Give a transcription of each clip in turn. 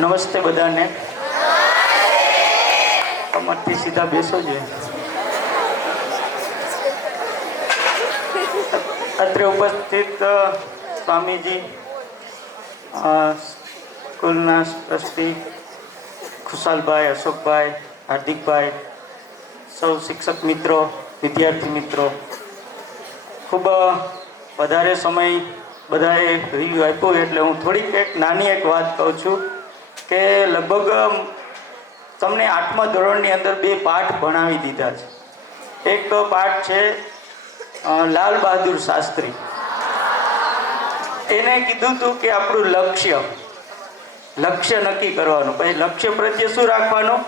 નમસ્તે બધાને. કમરથી સીધા બેસો જોઈએ. અત્રે ઉપસ્થિત સ્વામીજી, સ્કૂલના ટ્રસ્ટી ખુશાલભાઈ, અશોકભાઈ, હાર્દિકભાઈ, સૌ શિક્ષક મિત્રો, વિદ્યાર્થી મિત્રો, ખૂબ વધારે સમય બધાએ રિવ્યુ આપ્યું એટલે હું થોડીક એક નાની એક વાત કહું છું કે લગભગ તમને 8મા ધોરણની અંદર 2 પાઠ ભણાવી દીધા છે. એક પાઠ છે લાલ બહાદુર શાસ્ત્રી. એને કીધું હતું કે આપણું લક્ષ્ય નક્કી કરવાનું. પછી લક્ષ્ય પ્રત્યે શું રાખવાનું?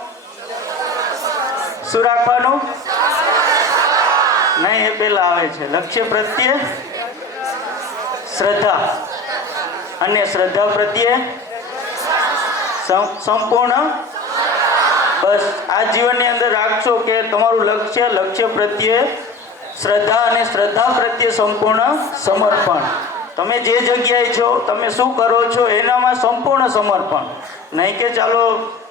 શું રાખવાનું? નહીં, એ પહેલા આવે છે. લક્ષ્ય પ્રત્યે શ્રદ્ધા, અને શ્રદ્ધા પ્રત્યે સંપૂર્ણ. બસ આ જીવનની અંદર રાખશો કે તમારું લક્ષ્ય પ્રત્યે શ્રદ્ધા, અને શ્રદ્ધા પ્રત્યે સંપૂર્ણ સમર્પણ. તમે જે જગ્યાએ છો, તમે શું કરો છો એનામાં સંપૂર્ણ સમર્પણ. નહીં કે ચાલો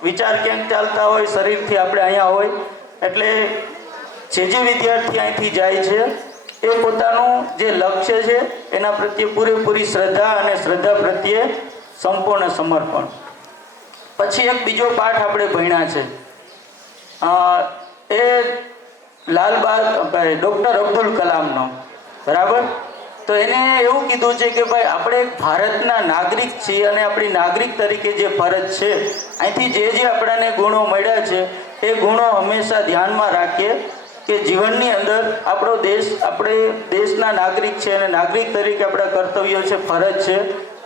વિચાર ક્યાંક ચાલતા હોય, શરીરથી આપણે અહીંયા હોય. એટલે જે વિદ્યાર્થી અહીંથી જાય છે એ પોતાનું જે લક્ષ્ય છે એના પ્રત્યે પૂરેપૂરી શ્રદ્ધા, અને શ્રદ્ધા પ્રત્યે સંપૂર્ણ સમર્પણ. પછી એક બીજો પાઠ આપણે ભણ્યા છે, એ ડૉક્ટર અબ્દુલ કલામનો. બરાબર? તો એને એવું કીધું છે કે ભાઈ આપણે એક ભારતના નાગરિક છીએ, અને આપણી નાગરિક તરીકે જે ફરજ છે, અહીંથી જે આપણને ગુણો મળ્યા છે એ ગુણો હંમેશા ધ્યાનમાં રાખીએ કે જીવનની અંદર આપણો દેશ, આપણે દેશના નાગરિક છે, અને નાગરિક તરીકે આપણા કર્તવ્યો છે, ફરજ છે,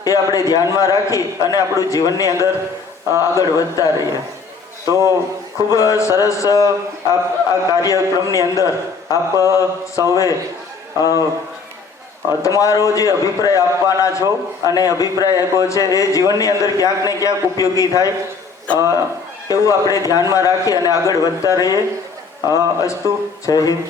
એ આપણે ધ્યાનમાં રાખી અને આપણું જીવનની અંદર આગળ વધતા રહીએ. તો ખૂબ સરસ આ કાર્યક્રમની અંદર આપ સૌએ તમારો જે અભિપ્રાય આપવાના છો, અને અભિપ્રાય આપ્યો છે એ જીવનની અંદર ક્યાંક ને ક્યાંક ઉપયોગી થાય એવું આપણે ધ્યાનમાં રાખી અને આગળ વધતા રહીએ. અસ્તુ. જય હિન્દ.